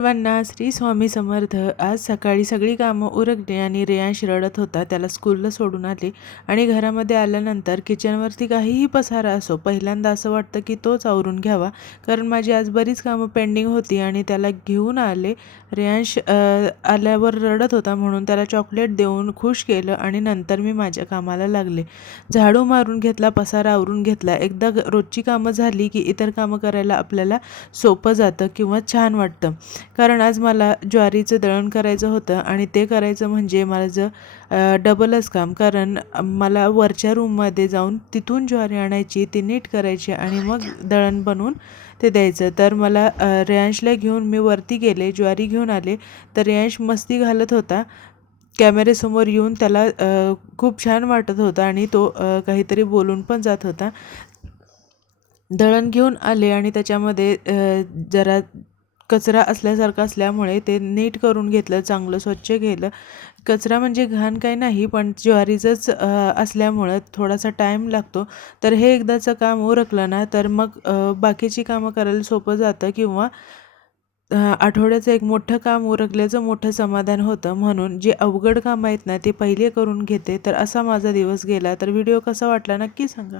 सर्वांना श्री स्वामी समर्थ। आज सकाळी सगळी कामं उरकली आणि रेयांश रडत होता. त्याला स्कूलला सोडून आले आणि घरामध्ये आल्यानंतर किचनवरती काहीही पसारा असो, पहिल्यांदा असं वाटतं की तोच आवरून घ्यावा, कारण माझी आज बरीच कामं पेंडिंग होती. आणि त्याला घेऊन आले. रेयांश आल्यावर रडत होता म्हणून त्याला चॉकलेट देऊन खुश केलं आणि नंतर मी माझ्या कामाला लागले. झाडू मारून घेतला, पसारा आवरून घेतला. एकदा रोजची कामं झाली की इतर कामं करायला आपल्याला सोपं जातं किंवा छान वाटतं. कारण आज मला ज्वारीचं दळण करायचं होतं आणि ते करायचं म्हणजे माझं डबलच काम, कारण मला वरच्या रूममध्ये जाऊन तिथून ज्वारी आणायची, ती नीट करायची आणि मग दळण बनवून ते द्यायचं. तर मला रेयांशला घेऊन मी वरती गेले, ज्वारी घेऊन आले. तर रेयांश मस्ती घालत होता. कॅमेऱ्यासमोर येऊन त्याला खूप छान वाटत होतं आणि तो काहीतरी बोलून पण जात होता. दळण घेऊन आले आणि त्याच्यामध्ये जरा कचरा असल्यासारखं असल्यामुळे ते नीट करून घेतलं, चांगलं स्वच्छ केलं. कचरा म्हणजे घाण काही नाही, पण ज्वारीचंच असल्यामुळं थोडासा टाईम लागतो. तर हे एकदाचं काम उरकलं ना तर मग बाकीची कामं करायला सोपं जातं, किंवा आठवड्याचं एक मोठं काम उरकल्याचं मोठं समाधान होतं. म्हणून जे अवघड कामं आहेत ना ते पहिले करून घेते. तर असा माझा दिवस गेला. तर व्हिडिओ कसा वाटला नक्की सांगा.